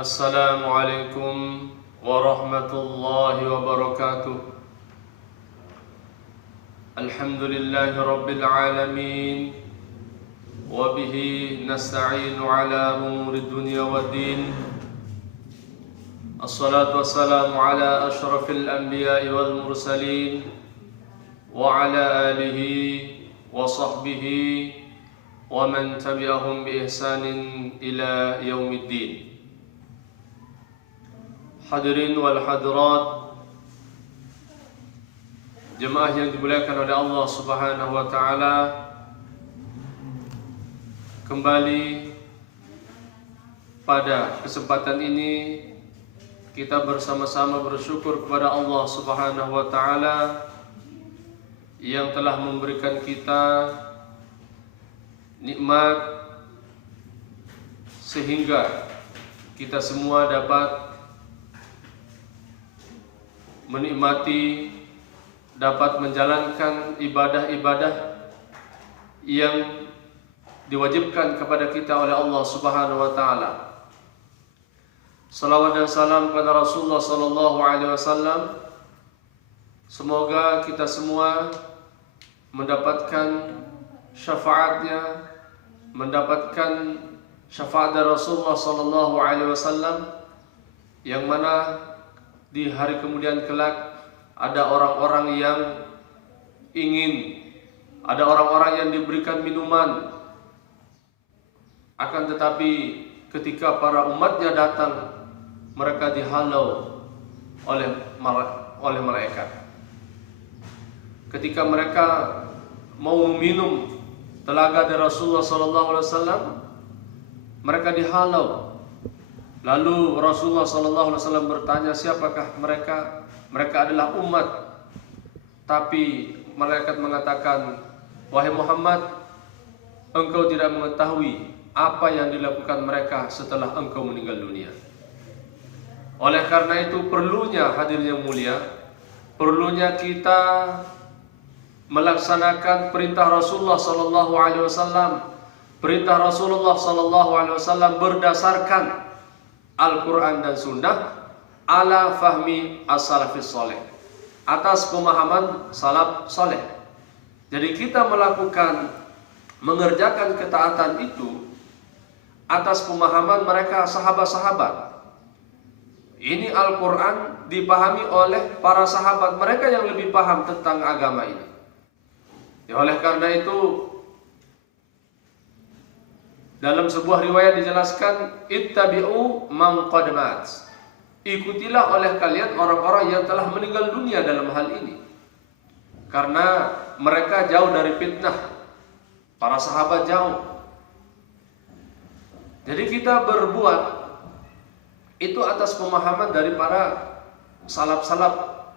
Assalamualaikum warahmatullahi wabarakatuh. Alhamdulillahi rabbil alamin. Wa bihi nasta'inu ala umuri dunya waddin. Assalatu wassalamu ala ashrafil anbiya'i wal mursalin wa ala alihi wa sahbihi wa man tabi'ahum bi ihsanin ila yaumiddin. Hadirin wal hadirat, jemaah yang dimuliakan oleh Allah Subhanahu wa taala, kembali pada kesempatan ini kita bersama-sama bersyukur kepada Allah Subhanahu wa taala yang telah memberikan kita nikmat sehingga kita semua dapat menikmati, dapat menjalankan ibadah-ibadah yang diwajibkan kepada kita oleh Allah Subhanahu wa taala. Salawat dan salam kepada Rasulullah sallallahu alaihi wasallam. Semoga kita semua mendapatkan syafaatnya, mendapatkan syafaat dari Rasulullah sallallahu alaihi wasallam, yang mana di hari kemudian kelak ada orang-orang yang ada orang-orang yang diberikan minuman, akan tetapi ketika para umatnya datang, mereka dihalau oleh malaikat. Ketika mereka mau minum telaga dari Rasulullah SAW, mereka dihalau. Lalu Rasulullah SAW bertanya, siapakah mereka? Mereka adalah umat. Tapi malaikat mengatakan, wahai Muhammad, engkau tidak mengetahui apa yang dilakukan mereka setelah engkau meninggal dunia. Oleh karena itu perlunya, hadirin yang mulia, perlunya kita melaksanakan perintah Rasulullah SAW. Perintah Rasulullah SAW berdasarkan Al-Quran dan Sunnah ala fahmi as-salafis soleh, atas pemahaman salaf soleh. Jadi kita mengerjakan ketaatan itu atas pemahaman mereka sahabat-sahabat. Ini Al-Quran dipahami oleh para sahabat, mereka yang lebih paham tentang agama ini. Ya, oleh karena itu dalam sebuah riwayat dijelaskan, ittabi'u man qad mat. Ikutilah oleh kalian orang-orang yang telah meninggal dunia dalam hal ini. Karena mereka jauh dari fitnah. Para sahabat jauh. Jadi kita berbuat itu atas pemahaman dari para salaf-salaf,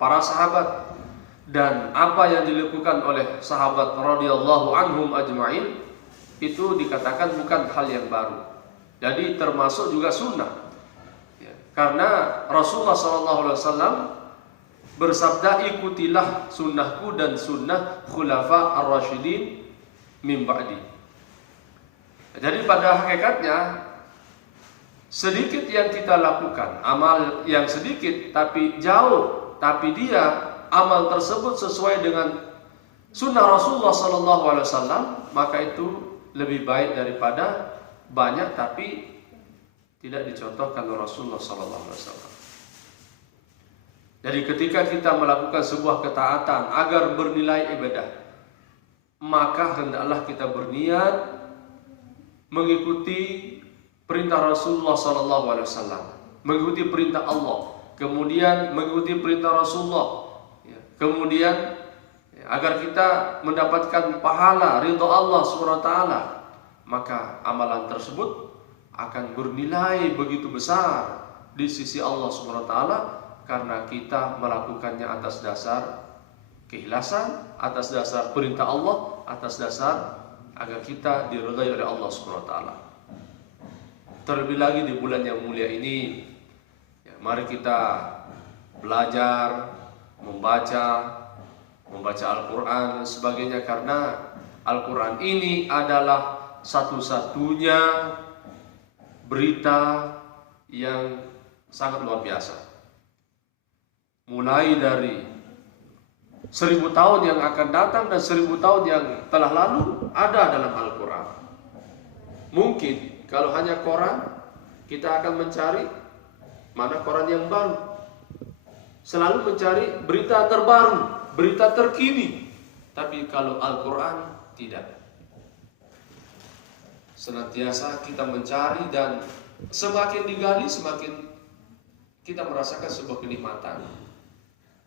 para sahabat. Dan apa yang dilakukan oleh sahabat radhiyallahu anhum ajma'in itu dikatakan bukan hal yang baru. Jadi termasuk juga sunnah. Ya, karena Rasulullah SAW bersabda, ikutilah sunnahku dan sunnah khulafa ar-rasyidin min ba'di. Jadi pada hakikatnya sedikit yang kita lakukan, amal yang sedikit tapi jauh, tapi dia amal tersebut sesuai dengan sunnah Rasulullah SAW, maka itu lebih baik daripada banyak tapi tidak dicontohkan oleh Rasulullah SAW. Jadi ketika kita melakukan sebuah ketaatan agar bernilai ibadah, maka hendaklah kita berniat mengikuti perintah Rasulullah SAW, mengikuti perintah Allah, kemudian mengikuti perintah Rasulullah, kemudian agar kita mendapatkan pahala ridha Allah SWT, maka amalan tersebut akan bernilai begitu besar di sisi Allah SWT, karena kita melakukannya atas dasar keikhlasan, atas dasar perintah Allah, atas dasar agar kita diridhai oleh Allah SWT. Terlebih lagi di bulan yang mulia ini, mari kita belajar, membaca Al-Quran dan sebagainya, karena Al-Quran ini adalah satu-satunya berita yang sangat luar biasa. Mulai dari 1000 tahun yang akan datang dan 1000 tahun yang telah lalu ada dalam Al-Quran. Mungkin kalau hanya koran, kita akan mencari mana koran yang baru. Selalu mencari berita terbaru, berita terkini. Tapi kalau Al-Quran tidak. Senantiasa kita mencari dan semakin digali semakin kita merasakan sebuah kenikmatan.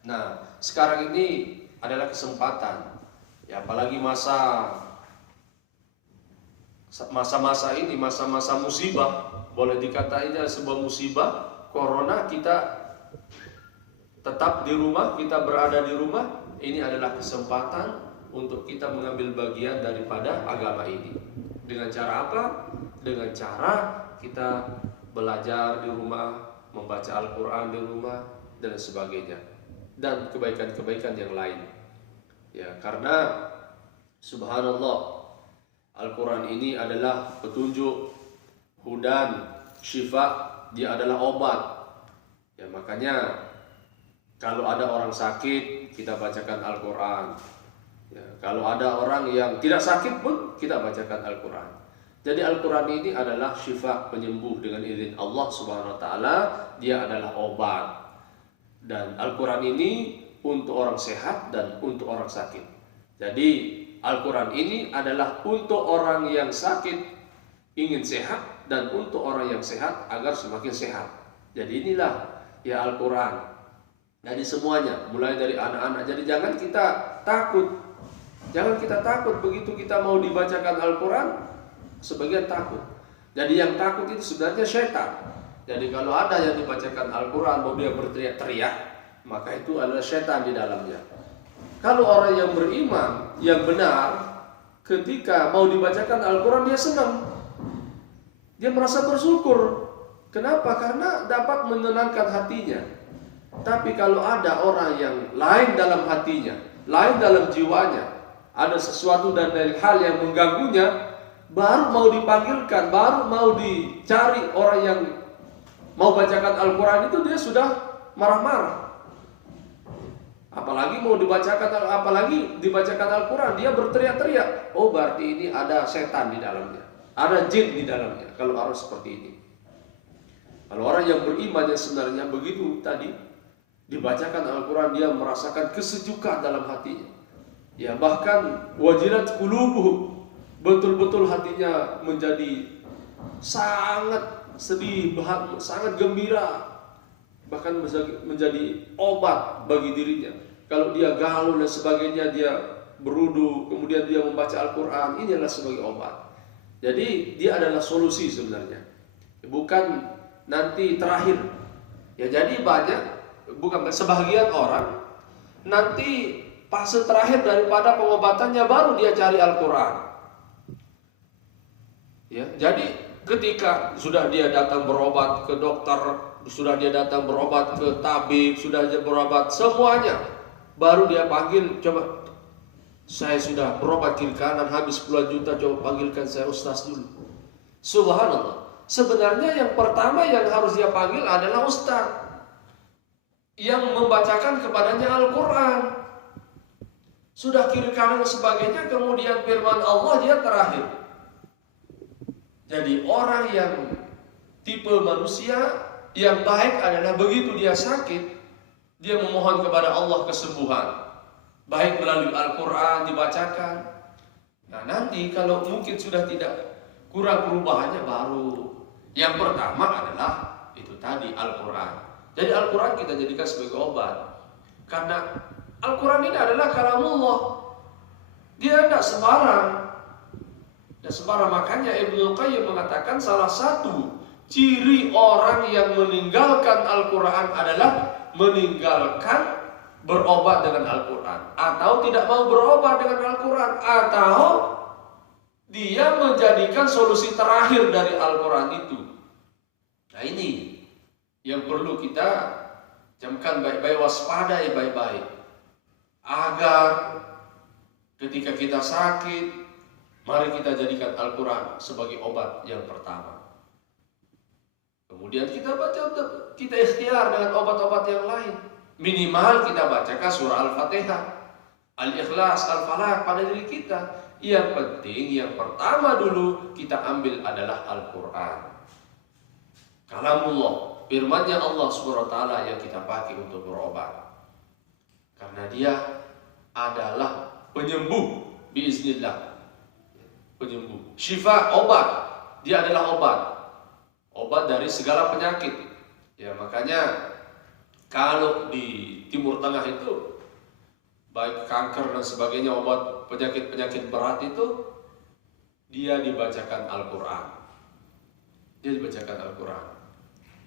Nah, sekarang ini adalah kesempatan. Ya, apalagi masa-masa ini, masa-masa musibah, boleh dikatakan ini sebuah musibah, corona, kita tetap di rumah, kita berada di rumah. Ini adalah kesempatan untuk kita mengambil bagian daripada agama ini. Dengan cara apa? Dengan cara kita belajar di rumah, membaca Al-Quran di rumah, dan sebagainya, dan kebaikan-kebaikan yang lain. Ya, karena subhanallah, Al-Quran ini adalah petunjuk, hudan, syifa, dia adalah obat. Ya, makanya kalau ada orang sakit, kita bacakan Al-Quran. Ya, kalau ada orang yang tidak sakit pun, kita bacakan Al-Quran. Jadi Al-Quran ini adalah syifa, penyembuh dengan izin Allah Subhanahu wa Ta'ala. Dia adalah obat. Dan Al-Quran ini untuk orang sehat dan untuk orang sakit. Jadi Al-Quran ini adalah untuk orang yang sakit ingin sehat, dan untuk orang yang sehat agar semakin sehat. Jadi inilah ya Al-Quran. Jadi semuanya, mulai dari anak-anak. Jadi jangan kita takut. Jangan kita takut begitu kita mau dibacakan Al-Quran, sebagian takut. Jadi yang takut itu sebenarnya syaitan. Jadi kalau ada yang dibacakan Al-Quran mau dia berteriak-teriak, maka itu adalah syaitan di dalamnya. Kalau orang yang beriman, yang benar, ketika mau dibacakan Al-Quran dia senang. Dia merasa bersyukur. Kenapa? Karena dapat menenangkan hatinya. Tapi kalau ada orang yang lain dalam hatinya, lain dalam jiwanya, ada sesuatu dan dari hal yang mengganggunya, baru mau dipanggilkan, baru mau dicari orang yang mau bacakan Al-Quran itu, dia sudah marah-marah. Apalagi dibacakan Al-Quran, dia berteriak-teriak. Oh, berarti ini ada setan di dalamnya, ada jin di dalamnya. Kalau orang seperti ini, kalau orang yang beriman yang sebenarnya begitu tadi, dibacakan Al-Quran, dia merasakan kesejukan dalam hatinya. Ya, bahkan wajilat qulubuhum, betul-betul hatinya menjadi sangat sedih, sangat gembira, bahkan menjadi obat bagi dirinya. Kalau dia galau dan sebagainya, dia berudu, kemudian dia membaca Al-Quran, ini adalah sebagai obat. Jadi dia adalah solusi sebenarnya, bukan nanti terakhir. Ya, jadi sebagian orang nanti fase terakhir daripada pengobatannya baru dia cari Al-Quran. Ya, jadi ketika sudah dia datang berobat ke dokter, sudah dia datang berobat ke tabib, sudah dia berobat semuanya, baru dia panggil, coba saya sudah berobat kiri kanan habis puluhan juta, coba panggilkan saya ustaz dulu. Subhanallah. Sebenarnya yang pertama yang harus dia panggil adalah ustaz yang membacakan kepadanya Al-Quran. Sudah kiri kanan dan sebagainya, kemudian firman Allah dia terakhir. Jadi orang yang tipe manusia yang baik adalah begitu dia sakit, dia memohon kepada Allah kesembuhan, baik melalui Al-Quran dibacakan. Nah, nanti kalau mungkin sudah tidak kurang perubahannya, baru yang pertama adalah itu tadi Al-Quran. Jadi Al-Quran kita jadikan sebagai obat. Karena Al-Quran ini adalah kalamullah. Dia tidak sembarang. Dan sembarang, makanya Ibnu Qayyim mengatakan salah satu ciri orang yang meninggalkan Al-Quran adalah meninggalkan berobat dengan Al-Quran, atau tidak mau berobat dengan Al-Quran, atau dia menjadikan solusi terakhir dari Al-Quran itu. Nah, ini yang perlu kita camkan baik-baik, waspadai baik-baik, agar ketika kita sakit, mari kita jadikan Al-Quran sebagai obat yang pertama. Kemudian kita baca, kita ikhtiar dengan obat-obat yang lain. Minimal kita bacakan surah Al-Fatihah, Al-Ikhlas, Al-Falaq pada diri kita. Yang penting, yang pertama dulu kita ambil adalah Al-Quran. Kalamullah, firman-Nya Allah SWT yang kita pakai untuk berobat. Karena dia adalah penyembuh, biiznillah. Penyembuh, syifa, obat. Dia adalah obat. Obat dari segala penyakit. Ya, makanya kalau di Timur Tengah itu baik kanker dan sebagainya, obat penyakit-penyakit berat itu dia dibacakan Al-Quran. Dia dibacakan Al-Quran.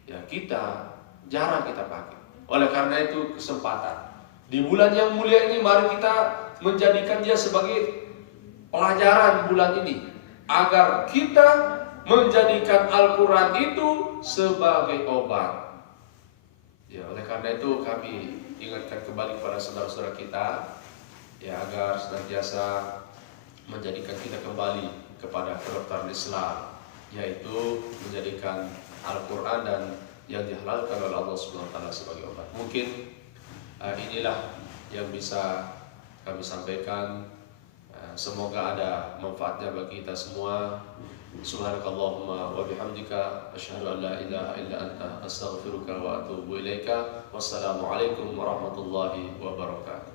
Ya, kita jarang kita pakai. Oleh karena itu kesempatan di bulan yang mulia ini, mari kita menjadikan dia sebagai pelajaran bulan ini, agar kita menjadikan Al-Quran itu sebagai obat. Ya, oleh karena itu kami ingatkan kembali kepada saudara-saudara kita, ya, agar senantiasa menjadikan kita kembali kepada kedokteran Islam, yaitu menjadikan Al-Quran dan yang dihalalkan oleh Allah SWT sebagai obat. Mungkin inilah yang bisa kami sampaikan. Semoga ada manfaatnya bagi kita semua. Subhanakallahumma wa bihamdika asyhadu an la ilaha illa anta astaghfiruka wa atubu ilaika. Wassalamualaikum warahmatullahi wabarakatuh.